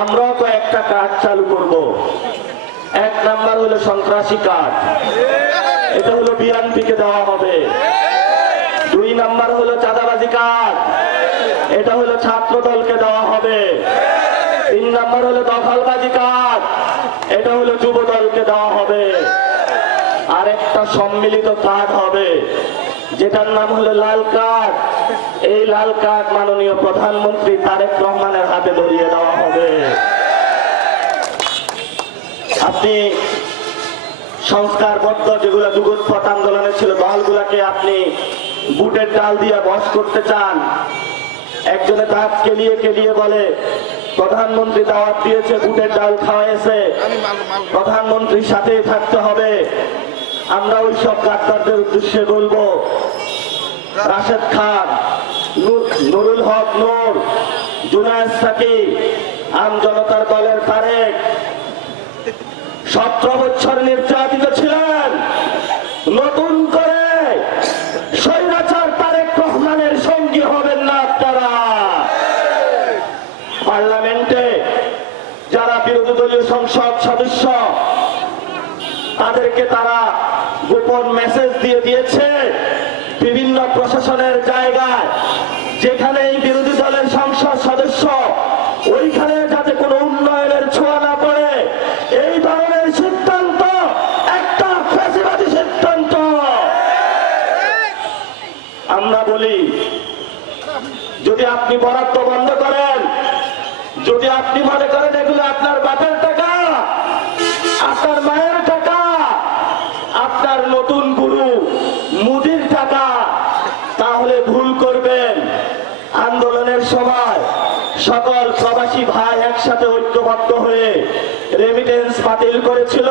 আমরাও কয়েকটা কার্ড চালু করব। এক নাম্বার হলো সন্ত্রাসী কার্ড, এটা হলো বিএনপিকে দেওয়া হবে। 2 নাম্বার হলো চাঁদাবাজি কার্ড, এটা হলো ছাত্র দলকে দেওয়া হবে। 3 নাম্বার হলো দখলবাজি কার্ড, এটা হলো যুব দলকে দেওয়া হবে। আরেকটা সম্মিলিত কার্ড হবে যেটার নাম হলো লাল কার্ড। এই লাল কার্ড মাননীয় প্রধানমন্ত্রী তারেক রহমানের হাতে ধরিয়ে দেওয়া হবে। আপনি সংস্কারবদ্ধ যেগুলো যুগোৎপথ আন্দোলনে ছিল দলগুলাকে আপনি বুটের ডাল দিয়ে বশ করতে চান। একজনে দাঁত কেলিয়ে কেলিয়ে বলে প্রধানমন্ত্রী দাওয়াত দিয়েছে, বুটের ডাল খাওয়াইছে, প্রধানমন্ত্রীর সাথেই থাকতে হবে। আমরা ওই সব ডাক্তারদের উদ্দেশ্যে বলবো, রাশেদ খান, নুরুল হক নূর, জুনায়েদ সাকি, আম জনতার দলের তারেক 17 বছর নির্যাতিত ছিলেন। নতুন করে স্বৈরাচার তারেক রহমানের সঙ্গী হবেন না আপনারা। পার্লামেন্টে যারা বিরোধী দলীয় সংসদ সদস্য তাদেরকে তারা গোপন মেসেজ দিয়ে দিয়েছে বিভিন্ন প্রশাসনের জায়গায়, যেখানে এই বিরোধী দলের সংসদ সদস্য ওইখানে যাতে কোনো উন্নয়নের ছোঁয়া না পড়ে, এই ধরনের সিদ্ধান্ত একটা ফ্যাসিবাদী সিদ্ধান্ত। আমরা বলি যদি আপনি বরাদ্দ বন্ধ করেন, যদি আপনি মনে করেন এগুলো আপনার বাপের টাকা, আপনার মায়ের টাকা, আপনার নতুন গুরু মুদির টাকা, তাহলে ভুল করবেন। আন্দোলনের সময় সকল প্রবাসী ভাই একসাথে ঐক্যবদ্ধ হয়ে রেমিটেন্স বাতিল করেছিল।